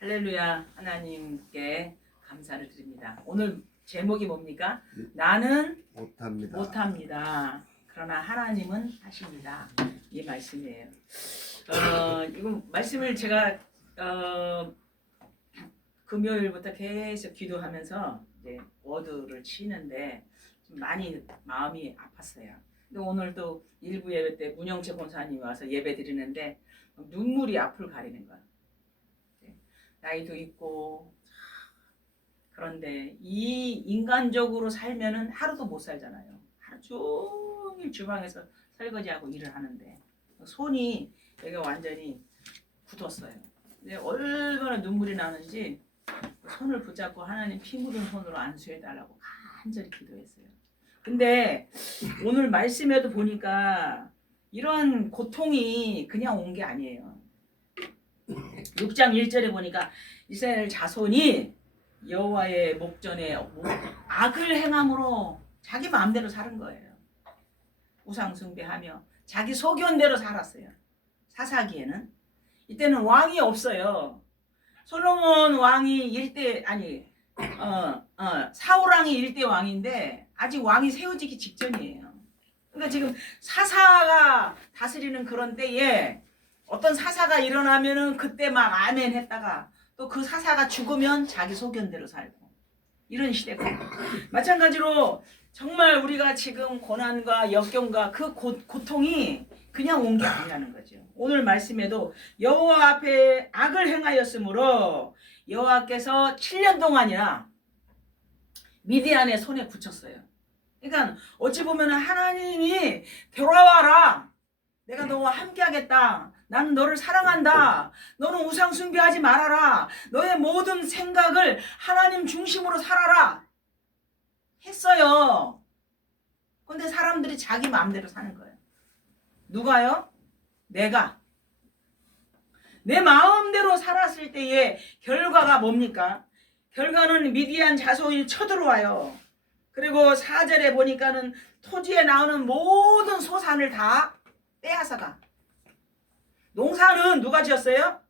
할렐루야. 하나님께 감사를 드립니다. 오늘 제목이 뭡니까? 나는 못합니다. 그러나 하나님은 하십니다. 이 말씀이에요. 이거 말씀을 제가 금요일부터 계속 기도하면서 이제 워드를 치는데 좀 많이 마음이 아팠어요. 근데 오늘 또 일부 예배 때 문영채 권사님이 와서 예배 드리는데 눈물이 앞을 가리는 거야. 나이도 있고 그런데 이 인간적으로 살면은 하루도 못 살잖아요. 하루 종일 주방에서 설거지하고 일을 하는데 손이 여기가 완전히 굳었어요. 근데 얼마나 눈물이 나는지 손을 붙잡고 하나님 피 묻은 손으로 안수해달라고 간절히 기도했어요. 근데 오늘 말씀에도 보니까 이런 고통이 그냥 온 게 아니에요. 6장 1절에 보니까 이스라엘 자손이 여호와의 목전에 악을 행함으로 자기 마음대로 사는 거예요. 우상 숭배하며 자기 소견대로 살았어요. 사사기에는 이때는 왕이 없어요. 솔로몬 왕이 사울 왕이 1대 왕인데 아직 왕이 세워지기 직전이에요. 그러니까 지금 사사가 다스리는 그런 때에 어떤 사사가 일어나면은 그때 막 아멘 했다가 또 그 사사가 죽으면 자기 소견대로 살고 이런 시대고 마찬가지로 정말 우리가 지금 고난과 역경과 그 고통이 그냥 온 게 아니라는 거죠. 오늘 말씀에도 여호와 앞에 악을 행하였으므로 여호와께서 7년 동안이나 미디안의 손에 붙였어요. 그러니까 어찌 보면 하나님이 돌아와라. 내가 너와 함께 하겠다. 나는 너를 사랑한다. 너는 우상 숭배하지 말아라. 너의 모든 생각을 하나님 중심으로 살아라. 했어요. 근데 사람들이 자기 마음대로 사는 거예요. 누가요? 내가. 내 마음대로 살았을 때의 결과가 뭡니까? 결과는 미디안 자손이 쳐들어와요. 그리고 4절에 보니까는 토지에 나오는 모든 소산을 다 빼앗아가. 농사는 누가 지었어요?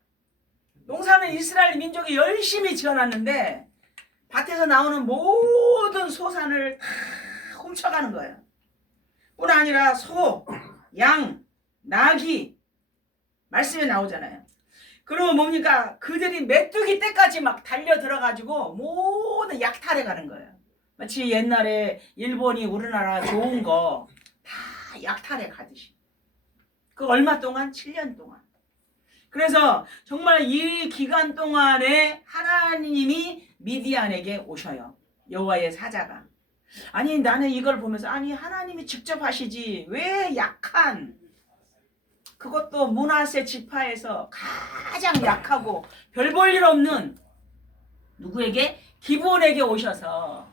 농사는 이스라엘 민족이 열심히 지어놨는데 밭에서 나오는 모든 소산을 다 훔쳐가는 거예요. 뿐 아니라 소, 양, 나귀 말씀에 나오잖아요. 그리고 뭡니까? 그들이 메뚜기 때까지 막 달려 들어가지고 모든 약탈해 가는 거예요. 마치 옛날에 일본이 우리나라 좋은 거 다 약탈해 가듯이. 그 얼마 동안? 7년 동안. 그래서 정말 이 기간 동안에 하나님이 미디안에게 오셔요. 여호와의 사자가. 아니 나는 이걸 보면서 아니 하나님이 직접 하시지 왜 약한 그것도 므낫세 지파에서 가장 약하고 별 볼 일 없는 누구에게? 기브온에게 오셔서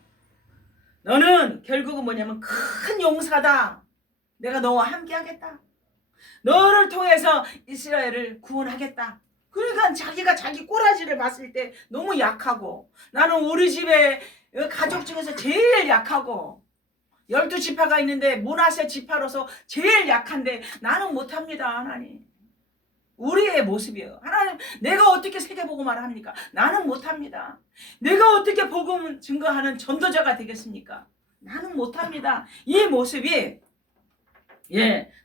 너는 결국은 뭐냐면 큰 용사다. 내가 너와 함께 하겠다. 너를 통해서 이스라엘을 구원하겠다. 그러니까 자기가 자기 꼬라지를 봤을 때 너무 약하고 나는 우리 집에 가족 중에서 제일 약하고 12지파가 있는데 므낫세 지파로서 제일 약한데 나는 못합니다. 하나님. 우리의 모습이에요. 하나님 내가 어떻게 세계복음을 합니까? 나는 못합니다. 내가 어떻게 복음 증거하는 전도자가 되겠습니까? 나는 못합니다. 이 모습이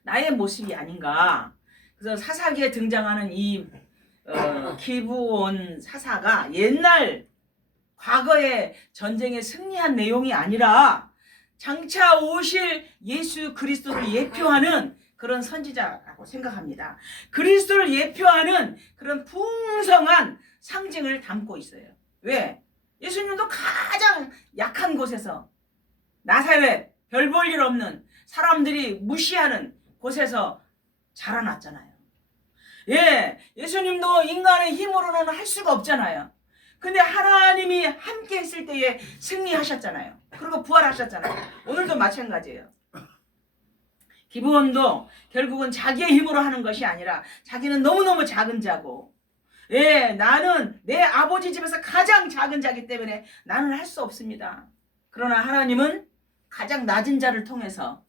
나의 모습이 아닌가. 그래서 사사기에 등장하는 이 기브온 사사가 옛날 과거의 전쟁에 승리한 내용이 아니라 장차 오실 예수 그리스도를 예표하는 그런 선지자라고 생각합니다. 그리스도를 예표하는 그런 풍성한 상징을 담고 있어요. 왜? 예수님도 가장 약한 곳에서 나사렛 별 볼 일 없는 사람들이 무시하는 곳에서 자라났잖아요. 예수님도 인간의 힘으로는 할 수가 없잖아요. 근데 하나님이 함께 했을 때에 승리하셨잖아요. 그리고 부활하셨잖아요. 오늘도 마찬가지예요. 기브온도 결국은 자기의 힘으로 하는 것이 아니라 자기는 너무너무 작은 자고 나는 내 아버지 집에서 가장 작은 자기 때문에 나는 할 수 없습니다. 그러나 하나님은 가장 낮은 자를 통해서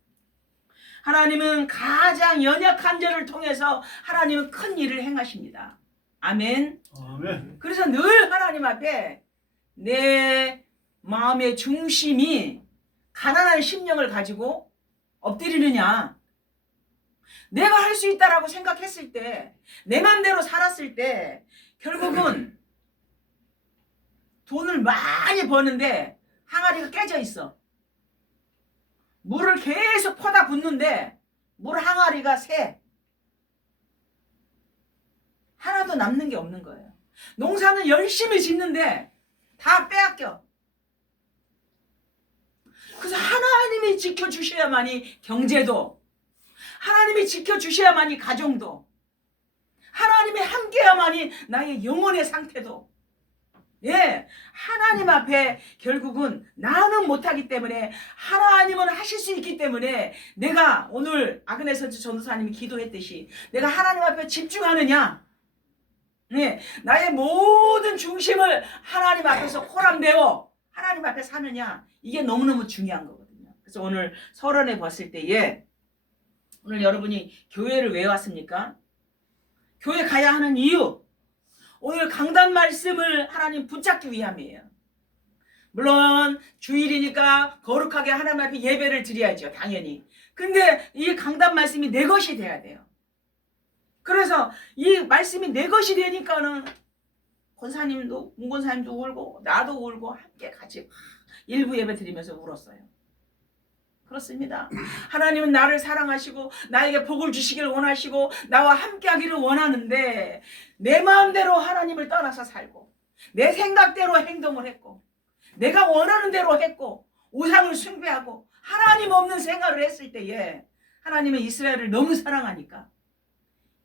하나님은 가장 연약한 자를 통해서 하나님은 큰 일을 행하십니다. 아멘. 아멘. 그래서 늘 하나님 앞에 내 마음의 중심이 가난한 심령을 가지고 엎드리느냐. 내가 할 수 있다라고 생각했을 때, 내 맘대로 살았을 때 결국은 돈을 많이 버는데 항아리가 깨져 있어. 물을 계속 퍼다 붓는데 물 항아리가 새. 하나도 남는 게 없는 거예요. 농사는 열심히 짓는데 다 빼앗겨. 그래서 하나님이 지켜주셔야만이 경제도, 하나님이 지켜주셔야만이 가정도, 하나님이 함께야만이 나의 영혼의 상태도. 예, 하나님 앞에 결국은 나는 못하기 때문에 하나님은 하실 수 있기 때문에 내가 오늘 아그네스 전도사님이 기도했듯이 내가 하나님 앞에 집중하느냐, 예, 나의 모든 중심을 하나님 앞에서 코람되어 하나님 앞에 사느냐, 이게 너무너무 중요한 거거든요. 그래서 오늘 설원에 봤을 때에 오늘 여러분이 교회를 왜 왔습니까? 교회 가야 하는 이유, 오늘 강단 말씀을 하나님 붙잡기 위함이에요. 물론 주일이니까 거룩하게 하나님 앞에 예배를 드려야죠. 당연히. 근데 이 강단 말씀이 내 것이 돼야 돼요. 그래서 이 말씀이 내 것이 되니까는 권사님도, 문권사님도 울고 나도 울고 함께 같이 일부 예배 드리면서 울었어요. 그렇습니다. 하나님은 나를 사랑하시고 나에게 복을 주시길 원하시고 나와 함께하기를 원하는데 내 마음대로 하나님을 떠나서 살고 내 생각대로 행동을 했고 내가 원하는 대로 했고 우상을 숭배하고 하나님 없는 생활을 했을 때에 하나님은 이스라엘을 너무 사랑하니까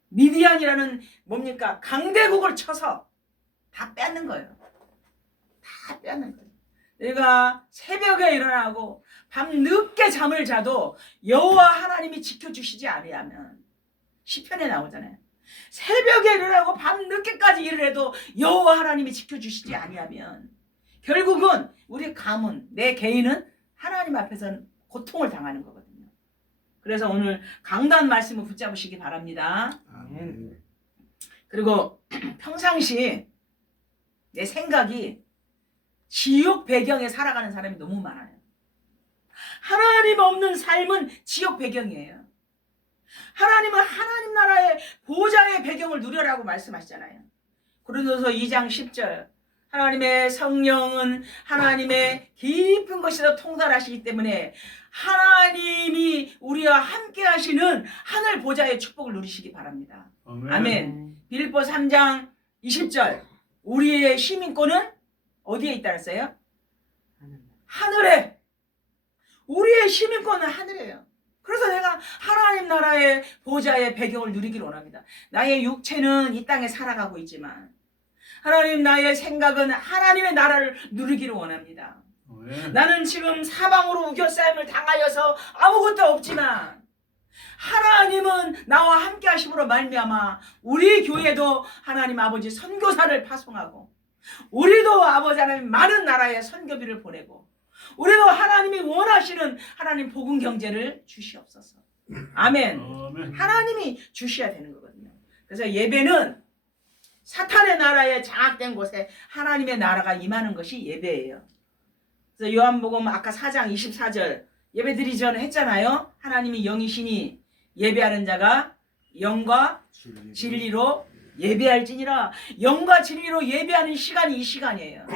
미디안이라는 뭡니까? 강대국을 쳐서 다 뺏는 거예요. 다 뺏는 거예요. 내가 새벽에 일어나고 밤 늦게 잠을 자도 여호와 하나님이 지켜주시지 아니하면, 시편에 나오잖아요. 새벽에 일어나고 밤 늦게까지 일을 해도 여호와 하나님이 지켜주시지 아니하면 결국은 우리 가문, 내 개인은 하나님 앞에서는 고통을 당하는 거거든요. 그래서 오늘 강단 말씀을 붙잡으시기 바랍니다. 아멘. 그리고 평상시 내 생각이 지옥 배경에 살아가는 사람이 너무 많아요. 하나님 없는 삶은 지옥 배경이에요. 하나님은 하나님 나라의 보좌의 배경을 누려라고 말씀하시잖아요. 고린도서 2장 10절, 하나님의 성령은 하나님의 깊은 곳에서 통달하시기 때문에 하나님이 우리와 함께 하시는 하늘 보좌의 축복을 누리시기 바랍니다. 아멘. 아멘. 빌립보 3장 20절, 우리의 시민권은 어디에 있다 그랬어요? 하늘에. 우리의 시민권은 하늘이에요. 그래서 내가 하나님 나라의 보좌의 배경을 누리기를 원합니다. 나의 육체는 이 땅에 살아가고 있지만 하나님, 나의 생각은 하나님의 나라를 누리기를 원합니다. 아멘. 나는 지금 사방으로 우겨싸임을 당하여서 아무것도 없지만 하나님은 나와 함께 하심으로 말미암아 우리 교회도 하나님 아버지 선교사를 파송하고 우리도 아버지 하나님 많은 나라에 선교비를 보내고 우리도 하나님이 원하시는 하나님 복음 경제를 주시옵소서. 아멘. 아멘. 하나님이 주셔야 되는 거거든요. 그래서 예배는 사탄의 나라에 장악된 곳에 하나님의 나라가 임하는 것이 예배예요. 그래서 요한복음 아까 4장 24절 예배드리기 전에 했잖아요. 하나님이 영이시니 예배하는 자가 영과 진리로 예배할지니라. 영과 진리로 예배하는 시간이 이 시간이에요.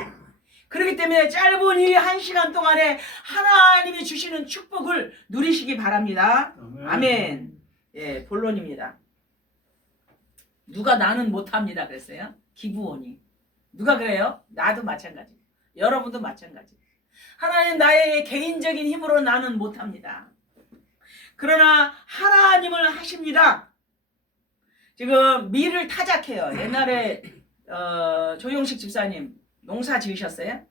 그렇기 때문에 짧은 이 1시간 동안에 하나님이 주시는 축복을 누리시기 바랍니다. 아멘. 예, 본론입니다. 누가 나는 못합니다 그랬어요? 기부원이. 누가 그래요? 나도 마찬가지. 여러분도 마찬가지. 하나님, 나의 개인적인 힘으로 나는 못합니다. 그러나 하나님을 하십니다. 지금 밀을 타작해요. 옛날에 조용식 집사님 농사 지으셨어요?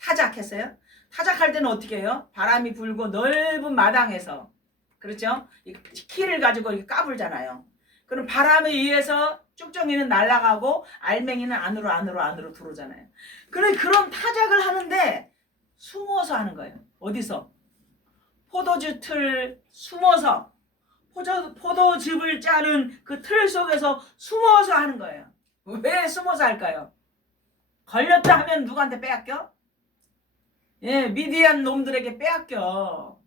타작했어요? 타작할 때는 어떻게 해요? 바람이 불고 넓은 마당에서, 그렇죠? 키를 가지고 이렇게 까불잖아요. 그럼 바람에 의해서 쭉정이는 날아가고 알맹이는 안으로 들어오잖아요. 그런 타작을 하는데 숨어서 하는 거예요. 어디서? 포도주 틀 숨어서, 포도즙을 짜는 그 틀 속에서 숨어서 하는 거예요. 왜 숨어서 할까요? 걸렸다 하면 누구한테 빼앗겨? 예, 미디안 놈들에게 빼앗겨.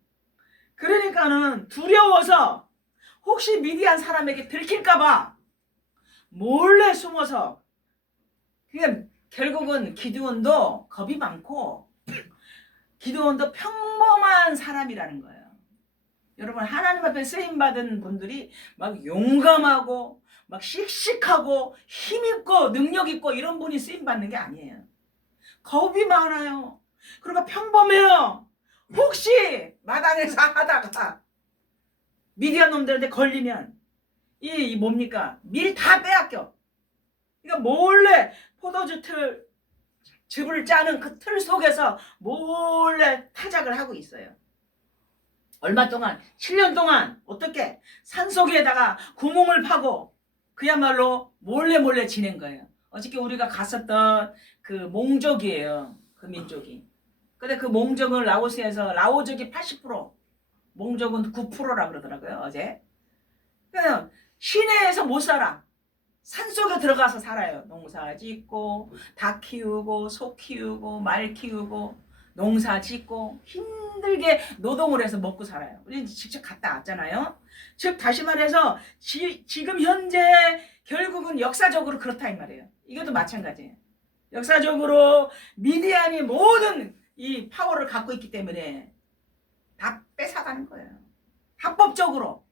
그러니까는 두려워서 혹시 미디안 사람에게 들킬까봐 몰래 숨어서. 그러니까 결국은 기드온도 겁이 많고 기드온도 평범한 사람이라는 거예요. 여러분, 하나님 앞에 쓰임받은 분들이 막 용감하고 막 씩씩하고 힘있고 능력있고 이런 분이 쓰임받는 게 아니에요. 겁이 많아요. 그리고 평범해요. 혹시 마당에서 하다가 미디안 놈들한테 걸리면 이 뭡니까? 밀 다 빼앗겨. 그러니까 몰래 포도주 즙을 짜는 그 틀 속에서 몰래 타작을 하고 있어요. 얼마 동안, 7년 동안 어떻게 산속에다가 구멍을 파고 그야말로 몰래 지낸 거예요. 어저께 우리가 갔었던 그 몽족이에요. 그 민족이. 근데 그 몽족은 라오스에서 라오족이 80%, 몽족은 9%라 그러더라고요. 어제. 그냥 시내에서 못 살아. 산속에 들어가서 살아요. 농사 짓고 닭 키우고 소 키우고 말 키우고 농사 짓고 힘들게 노동을 해서 먹고 살아요. 우리 직접 갔다 왔잖아요. 즉 다시 말해서 지금 현재 결국은 역사적으로 그렇다 이 말이에요. 이것도 마찬가지예요. 역사적으로 미디안이 모든 이 파워를 갖고 있기 때문에 다 뺏어가는 거예요. 합법적으로.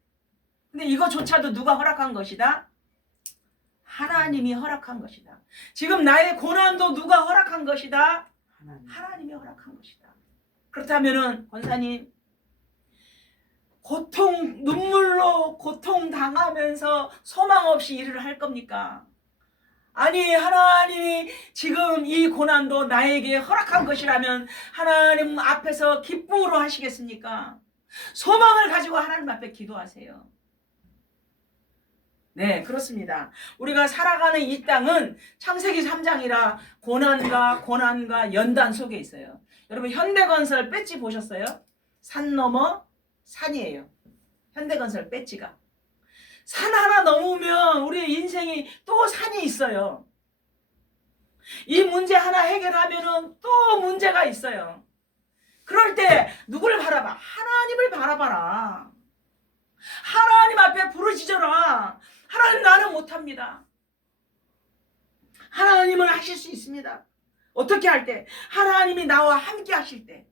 근데 이거조차도 누가 허락한 것이다? 하나님이 허락한 것이다. 지금 나의 고난도 누가 허락한 것이다? 하나님이 허락한 것이다. 그렇다면은 권사님, 눈물로 고통 당하면서 소망 없이 일을 할 겁니까? 아니, 하나님이 지금 이 고난도 나에게 허락한 것이라면 하나님 앞에서 기쁨으로 하시겠습니까? 소망을 가지고 하나님 앞에 기도하세요. 네, 그렇습니다. 우리가 살아가는 이 땅은 창세기 3장이라 고난과 연단 속에 있어요. 여러분, 현대건설 배지 보셨어요? 산 넘어 산이에요. 현대건설 배지가. 산 하나 넘으면 우리 인생이 또 산이 있어요. 이 문제 하나 해결하면은 또 문제가 있어요. 그럴 때 누구를 바라봐? 하나님을 바라봐라. 하나님 앞에 부르짖어라. 하나님, 나는 못합니다. 하나님은 하실 수 있습니다. 어떻게 할 때? 하나님이 나와 함께 하실 때.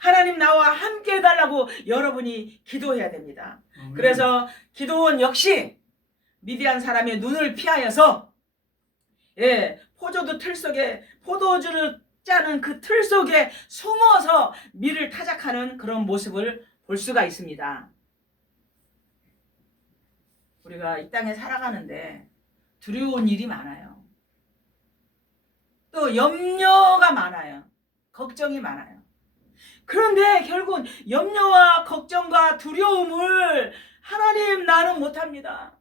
하나님 나와 함께 해달라고 여러분이 기도해야 됩니다. 그래서 기도원 역시 미디안 사람의 눈을 피하여서 포도주 틀 속에 포도주를 짜는 그 틀 속에 숨어서 밀을 타작하는 그런 모습을 볼 수가 있습니다. 우리가 이 땅에 살아가는데 두려운 일이 많아요. 또 염려가 많아요. 걱정이 많아요. 그런데 결국은 염려와 걱정과 두려움을 하나님, 나는 못합니다.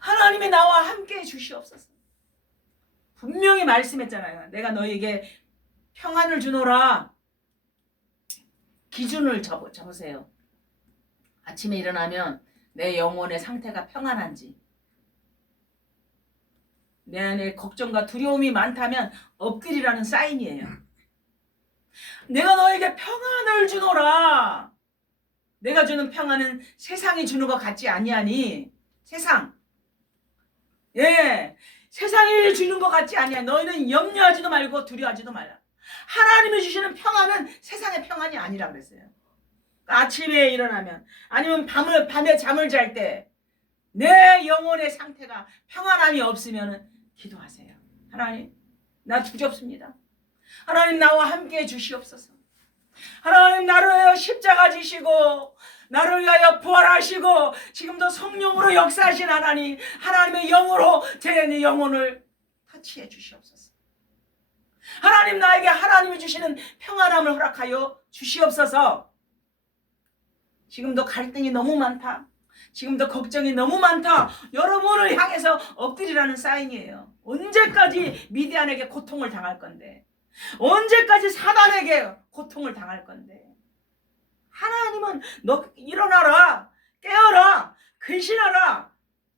하나님이 나와 함께 해 주시옵소서. 분명히 말씀했잖아요. 내가 너에게 평안을 주노라. 기준을 잡으세요. 아침에 일어나면 내 영혼의 상태가 평안한지, 내 안에 걱정과 두려움이 많다면 엎드리라는 사인이에요. 내가 너에게 평안을 주노라. 내가 주는 평안은 세상이 주는 것 같지 아니하니. 세상이 주는 것 같지 아니하니. 너희는 염려하지도 말고 두려워하지도 말라. 하나님이 주시는 평안은 세상의 평안이 아니라 그랬어요. 아침에 일어나면 아니면 밤에 잠을 잘 때 내 영혼의 상태가 평안함이 없으면 기도하세요. 하나님, 나 두렵습니다. 하나님, 나와 함께 해 주시옵소서. 하나님, 나를 위하여 십자가 지시고 나를 위하여 부활하시고 지금도 성령으로 역사하신 하나님, 하나님의 영으로 제 영혼을 터치해 주시옵소서. 하나님, 나에게 하나님이 주시는 평안함을 허락하여 주시옵소서. 지금도 갈등이 너무 많다. 지금도 걱정이 너무 많다. 여러분을 향해서 엎드리라는 사인이에요. 언제까지 미디안에게 고통을 당할 건데? 언제까지 사단에게 고통을 당할 건데? 하나님은 너 일어나라, 깨어라, 근신하라.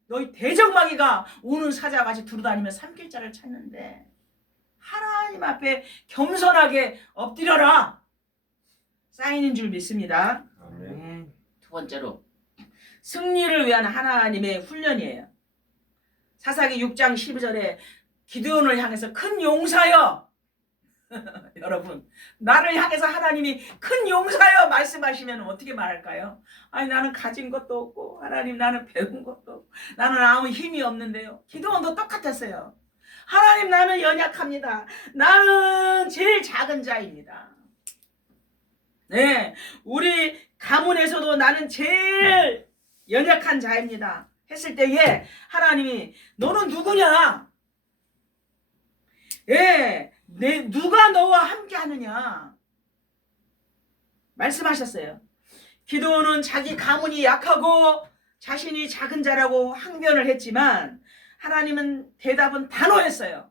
너희 대적마귀가 우는 사자같이 두루다니며 삼킬자를 찾는데 하나님 앞에 겸손하게 엎드려라. 쌓이는 줄 믿습니다. 아멘. 두 번째로 승리를 위한 하나님의 훈련이에요. 사사기 6장 12절에 기드온을 향해서 큰 용사여 여러분 나를 향해서 하나님이 큰 용사여 말씀하시면 어떻게 말할까요? 아니 나는 가진 것도 없고 하나님 나는 배운 것도 없고 나는 아무 힘이 없는데요. 기드온도 똑같았어요. 하나님 나는 연약합니다. 나는 제일 작은 자입니다. 네, 우리 가문에서도 나는 제일 연약한 자입니다. 했을 때에 하나님이 너는 누구냐? 예, 누가 너와 함께 하느냐? 말씀하셨어요. 기드온은 자기 가문이 약하고 자신이 작은 자라고 항변을 했지만 하나님은 대답은 단호했어요.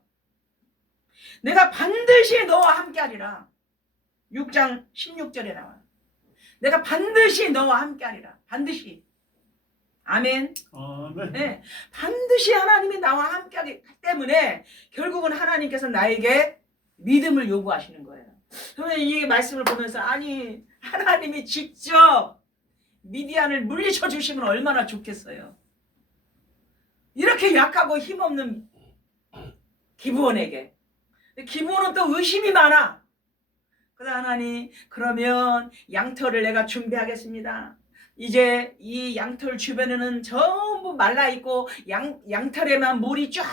내가 반드시 너와 함께 하리라. 6장 16절에 나와요. 내가 반드시 너와 함께 하리라. 반드시. 아멘. 아멘. 네, 반드시 하나님이 나와 함께 하기 때문에 결국은 하나님께서 나에게 믿음을 요구하시는 거예요. 그러면 이 말씀을 보면서 아니 하나님이 직접 미디안을 물리쳐 주시면 얼마나 좋겠어요. 이렇게 약하고 힘없는 기브온에게. 기브온은 또 의심이 많아. 그러다 하나님 그러면 양털을 내가 준비하겠습니다. 이제 이 양털 주변에는 전부 말라있고 양털에만 물이 쫙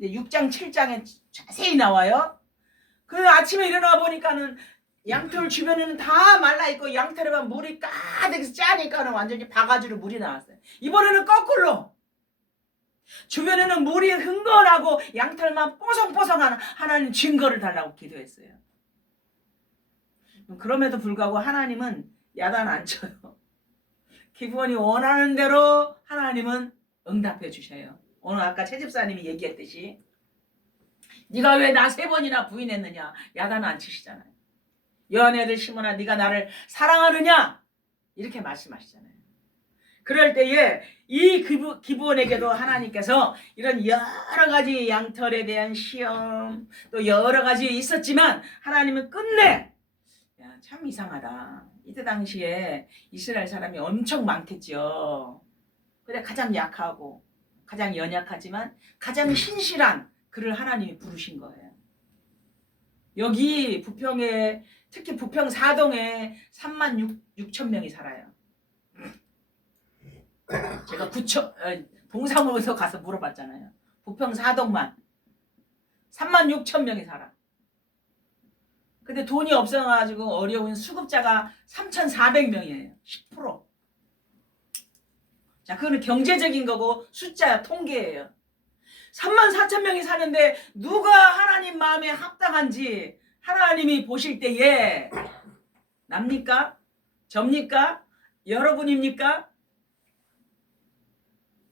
6장 7장에 자세히 나와요. 그 아침에 일어나 보니까는 양털 주변에는 다 말라있고 양털에만 물이 가득 짜니까는 완전히 바가지로 물이 나왔어요. 이번에는 거꾸로 주변에는 물이 흥건하고 양털만 뽀송뽀송한 하나님 증거를 달라고 기도했어요. 그럼에도 불구하고 하나님은 야단 안 쳐요. 기브온이 원하는 대로 하나님은 응답해 주셔요. 오늘 아까 최 집사님이 얘기했듯이 네가 왜 나 3번이나 부인했느냐 야단 안 치시잖아요. 여한애들 시몬아 네가 나를 사랑하느냐 이렇게 말씀하시잖아요. 그럴 때에 이 기브온에게도 하나님께서 이런 여러 가지 양털에 대한 시험 또 여러 가지 있었지만 하나님은 끝내 야, 참 이상하다. 이때 당시에 이스라엘 사람이 엄청 많겠죠. 근데 가장 약하고 가장 연약하지만 가장 신실한 그를 하나님이 부르신 거예요. 여기 부평에 특히 부평 4동에 3만 6천 명이 살아요. 제가 동사무소 가서 물어봤잖아요. 부평 4동만 3만 6천 명이 살아. 근데 돈이 없어가지고 어려운 수급자가 3,400명이에요. 10%. 자, 그거는 경제적인 거고 숫자 통계예요. 3만 4천 명이 사는데 누가 하나님 마음에 합당한지 하나님이 보실 때에 납니까? 접니까? 여러분입니까?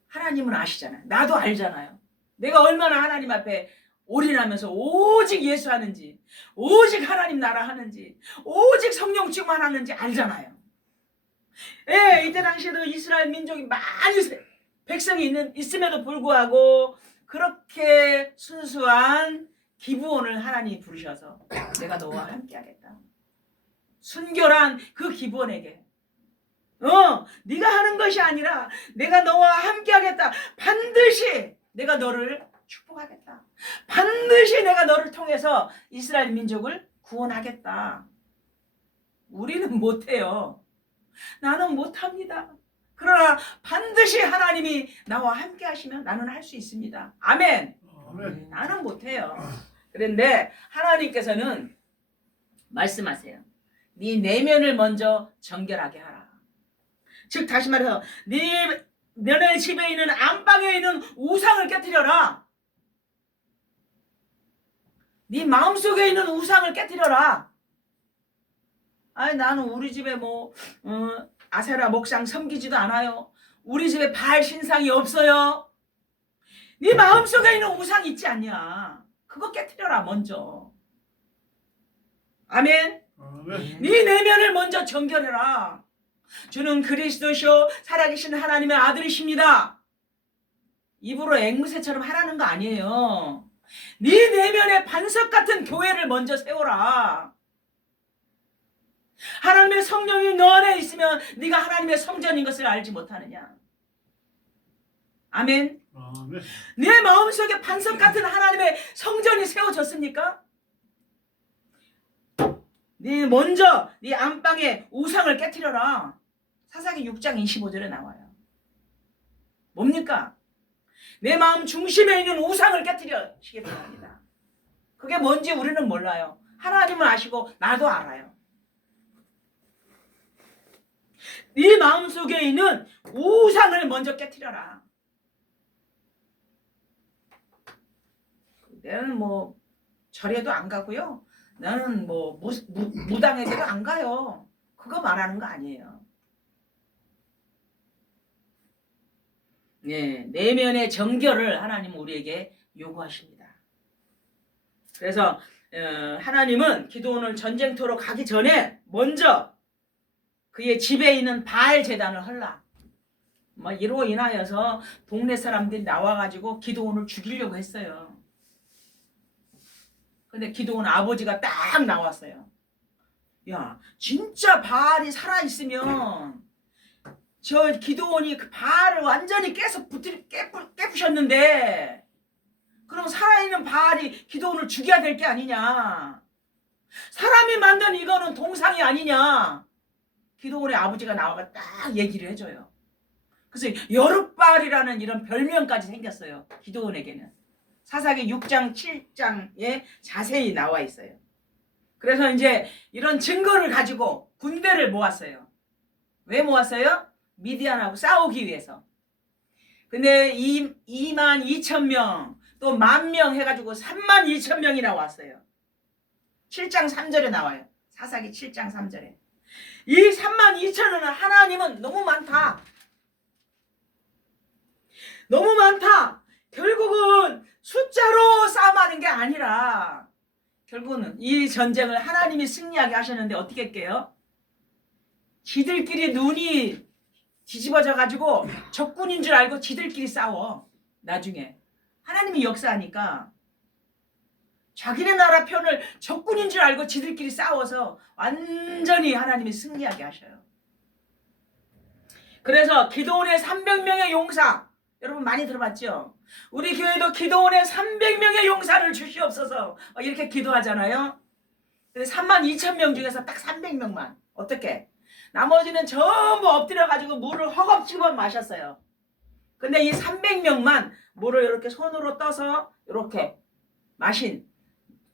하나님은 아시잖아요. 나도 알잖아요. 내가 얼마나 하나님 앞에 올인하면서 오직 예수 하는지 오직 하나님 나라 하는지 오직 성령 충만하는지 알잖아요. 예, 이때 당시에도 이스라엘 민족이 많이 백성이 있음에도 불구하고 그렇게 순수한 기브온을 하나님이 부르셔서 내가 너와 함께 하겠다. 순결한 그 기브온에게 네가 하는 것이 아니라 내가 너와 함께 하겠다. 반드시 내가 너를 축복하겠다. 반드시 내가 너를 통해서 이스라엘 민족을 구원하겠다. 우리는 못해요. 나는 못합니다. 그러나 반드시 하나님이 나와 함께 하시면 나는 할 수 있습니다. 아멘. 아멘. 나는 못해요. 그런데 하나님께서는 말씀하세요. 네 내면을 먼저 정결하게 하라. 즉 다시 말해서 너네 집에 있는 안방에 있는 우상을 깨뜨려라. 네 마음속에 있는 우상을 깨뜨려라. 아니 나는 우리 집에 아세라 목상 섬기지도 않아요. 우리 집에 바알 신상이 없어요. 네 마음속에 있는 우상 있지 않냐. 그거 깨뜨려라 먼저. 아멘. 아멘. 네 내면을 먼저 정결해라. 주는 그리스도시요 살아계신 하나님의 아들이십니다. 입으로 앵무새처럼 하라는 거 아니에요. 네 내면에 반석 같은 교회를 먼저 세워라. 하나님의 성령이 너 안에 있으면 네가 하나님의 성전인 것을 알지 못하느냐. 아멘. 아멘. 네 마음속에 반석 같은 하나님의 성전이 세워졌습니까? 네 먼저 네 안방에 우상을 깨트려라. 사사기 6장 25절에 나와요. 뭡니까? 내 마음 중심에 있는 우상을 깨트리시기 바랍니다. 그게 뭔지 우리는 몰라요. 하나님은 아시고 나도 알아요. 네 마음속에 있는 우상을 먼저 깨트려라. 나는 뭐 절에도 안 가고요. 나는 뭐 무당에게도 안 가요. 그거 말하는 거 아니에요. 네, 내면의 정결을 하나님은 우리에게 요구하십니다. 그래서 하나님은 기드온을 전쟁터로 가기 전에 먼저 그의 집에 있는 바알 제단을 헐라. 뭐 이로 인하여서 동네 사람들이 나와가지고 기드온을 죽이려고 했어요. 근데 기드온 아버지가 딱 나왔어요. 야, 진짜 바알이 살아있으면 저 기드온이 그 바알을 완전히 깨부셨는데 그럼 살아있는 바알이 기드온을 죽여야 될 게 아니냐. 사람이 만든 이거는 동상이 아니냐. 기드온의 아버지가 나와가 딱 얘기를 해줘요. 그래서 여룻바알이라는 이런 별명까지 생겼어요. 기드온에게는. 사사기 6장 7장에 자세히 나와 있어요. 그래서 이제 이런 증거를 가지고 군대를 모았어요. 왜 모았어요? 미디안하고 싸우기 위해서. 근데 2만 2천 명, 또 10,000명 해가지고 3만 2천 명이 나왔어요. 7장 3절에 나와요. 사사기 7장 3절에. 이 3만 2천은 하나님은 너무 많다. 너무 많다. 결국은 숫자로 싸움하는 게 아니라 결국은 이 전쟁을 하나님이 승리하게 하셨는데 어떻게 할게요? 지들끼리 눈이 뒤집어져 가지고 적군인 줄 알고 지들끼리 싸워. 나중에 하나님이 역사하니까 자기네 나라 편을 적군인 줄 알고 지들끼리 싸워서 완전히 하나님이 승리하게 하셔요. 그래서 기드온의 300명의 용사, 여러분 많이 들어봤죠? 우리 교회도 기드온의 300명의 용사를 주시옵소서 이렇게 기도하잖아요. 근데 3만 2천 명 중에서 딱 300명만. 어떻게? 나머지는 전부 엎드려가지고 물을 허겁지겁 마셨어요. 근데 이 300명만 물을 이렇게 손으로 떠서 이렇게 마신,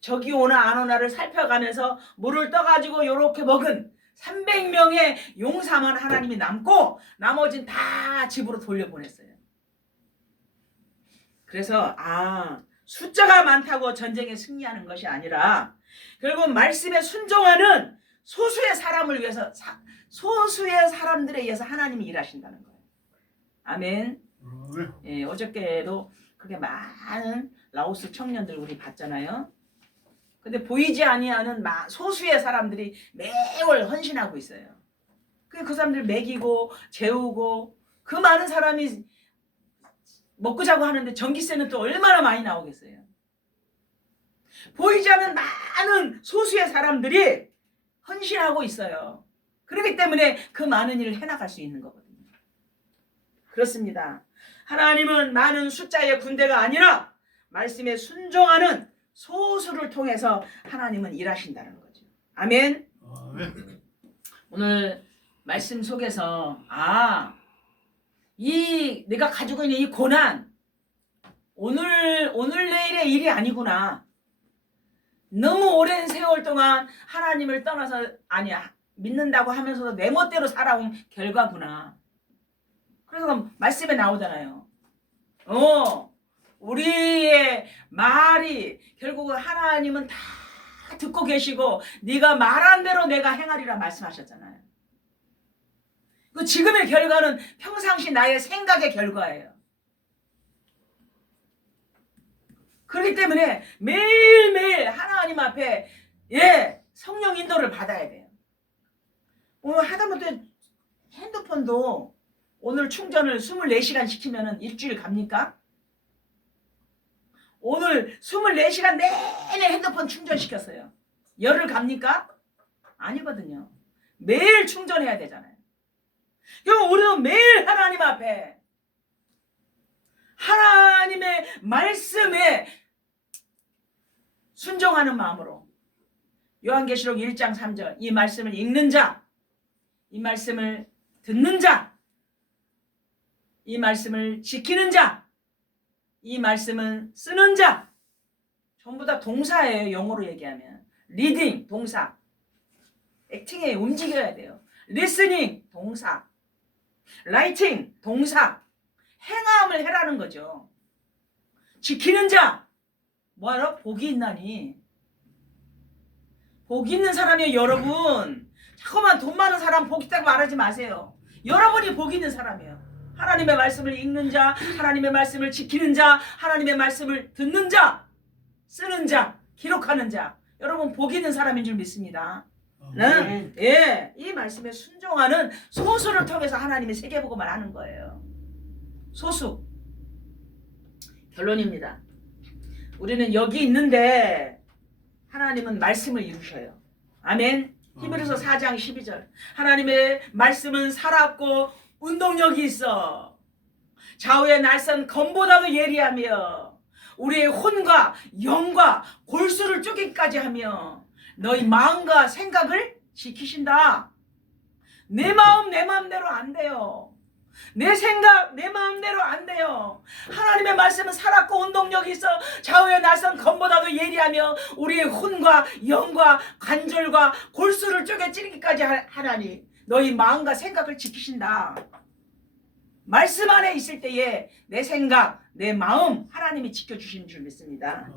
저기 오나 안 오나를 살펴가면서 물을 떠가지고 이렇게 먹은 300명의 용사만 하나님이 남고 나머지는 다 집으로 돌려보냈어요. 그래서 숫자가 많다고 전쟁에 승리하는 것이 아니라 결국 말씀에 순종하는 소수의 사람을 위해서, 소수의 사람들에 의해서 하나님이 일하신다는 거예요. 아멘. 예, 어저께도 그렇게 많은 라오스 청년들 우리 봤잖아요. 근데 보이지 아니하는 소수의 사람들이 매월 헌신하고 있어요. 그 사람들 먹이고 재우고 그 많은 사람이 먹고 자고 하는데 전기세는 또 얼마나 많이 나오겠어요. 보이지 않는 많은 소수의 사람들이 헌신하고 있어요. 그렇기 때문에 그 많은 일을 해나갈 수 있는 거거든요. 그렇습니다. 하나님은 많은 숫자의 군대가 아니라 말씀에 순종하는 소수를 통해서 하나님은 일하신다는 거죠. 아멘. 오늘 말씀 속에서 이 내가 가지고 있는 이 고난 오늘 내일의 일이 아니구나. 너무 오랜 세월 동안 하나님을 떠나서 믿는다고 하면서도 내 멋대로 살아온 결과구나. 그래서 말씀에 나오잖아요. 우리의 말이 결국은 하나님은 다 듣고 계시고 네가 말한 대로 내가 행하리라 말씀하셨잖아요. 그 지금의 결과는 평상시 나의 생각의 결과예요. 그렇기 때문에 매일매일 하나님 앞에 성령 인도를 받아야 돼요. 하다못해 핸드폰도 오늘 충전을 24시간 시키면 일주일 갑니까? 오늘 24시간 내내 핸드폰 충전시켰어요. 열흘 갑니까? 아니거든요. 매일 충전해야 되잖아요. 그럼 우리는 매일 하나님 앞에 하나님의 말씀에 순종하는 마음으로 요한계시록 1장 3절 이 말씀을 읽는 자, 이 말씀을 듣는 자, 이 말씀을 지키는 자, 이 말씀을 쓰는 자, 전부 다 동사예요. 영어로 얘기하면 리딩 동사, 액팅에 움직여야 돼요. 리스닝 동사, 라이팅 동사, 행함을 해라는 거죠. 지키는 자 뭐하러? 복이 있나니. 복 있는 사람이에요. 여러분 자꾸만 돈 많은 사람 복 있다고 말하지 마세요. 여러분이 복 있는 사람이에요. 하나님의 말씀을 읽는 자, 하나님의 말씀을 지키는 자, 하나님의 말씀을 듣는 자, 쓰는 자, 기록하는 자, 여러분 복 있는 사람인 줄 믿습니다. 네. 예, 이 말씀에 순종하는 소수를 통해서 하나님이 세계복음을 하는 거예요. 소수. 결론입니다. 우리는 여기 있는데 하나님은 말씀을 이루셔요. 아멘. 히브리서 4장 12절 하나님의 말씀은 살았고 운동력이 있어 좌우의 날선 검보다도 예리하며 우리의 혼과 영과 골수를 쪼개기까지 하며 너희 마음과 생각을 지키신다. 내 마음 내 마음대로 안 돼요. 내 생각 내 마음대로 안 돼요. 하나님의 말씀은 살았고 운동력이 있어 좌우의 날선 검보다도 예리하며 우리의 혼과 영과 관절과 골수를 쪼개 찌르기까지 하나니 너희 마음과 생각을 지키신다. 말씀 안에 있을 때에 내 생각 내 마음 하나님이 지켜주시는 줄 믿습니다.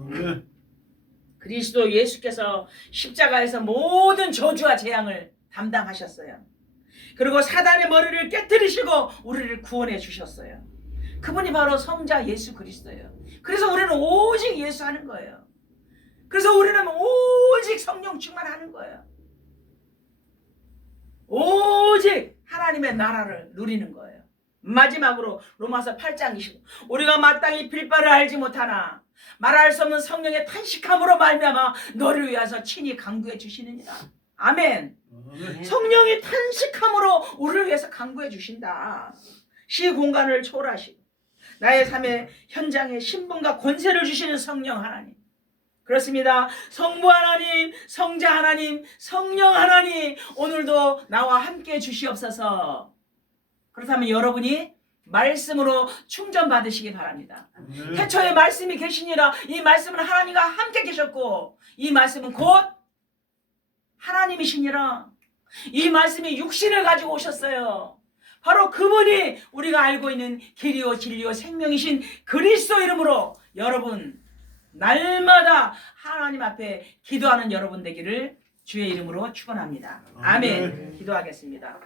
그리스도 예수께서 십자가에서 모든 저주와 재앙을 담당하셨어요. 그리고 사단의 머리를 깨뜨리시고 우리를 구원해 주셨어요. 그분이 바로 성자 예수 그리스도예요. 그래서 우리는 오직 예수 하는 거예요. 그래서 우리는 오직 성령 충만하는 거예요. 오직 하나님의 나라를 누리는 거예요. 마지막으로 로마서 8장 25 우리가 마땅히 빌바를 알지 못하나 말할 수 없는 성령의 탄식함으로 말미암아 너를 위하여 친히 강구해 주시느니라. 아멘. 성령이 탄식함으로 우리를 위해서 강구해 주신다. 시공간을 초월하시고 나의 삶의 현장에 신분과 권세를 주시는 성령 하나님. 그렇습니다. 성부 하나님, 성자 하나님, 성령 하나님 오늘도 나와 함께 주시옵소서. 그렇다면 여러분이 말씀으로 충전 받으시기 바랍니다. 태초에 말씀이 계시니라. 이 말씀은 하나님과 함께 계셨고 이 말씀은 곧 하나님이시니라. 이 말씀이 육신을 가지고 오셨어요. 바로 그분이 우리가 알고 있는 길이요 진리요 생명이신 그리스도 이름으로 여러분 날마다 하나님 앞에 기도하는 여러분 되기를 주의 이름으로 축원합니다. 아멘. 기도하겠습니다.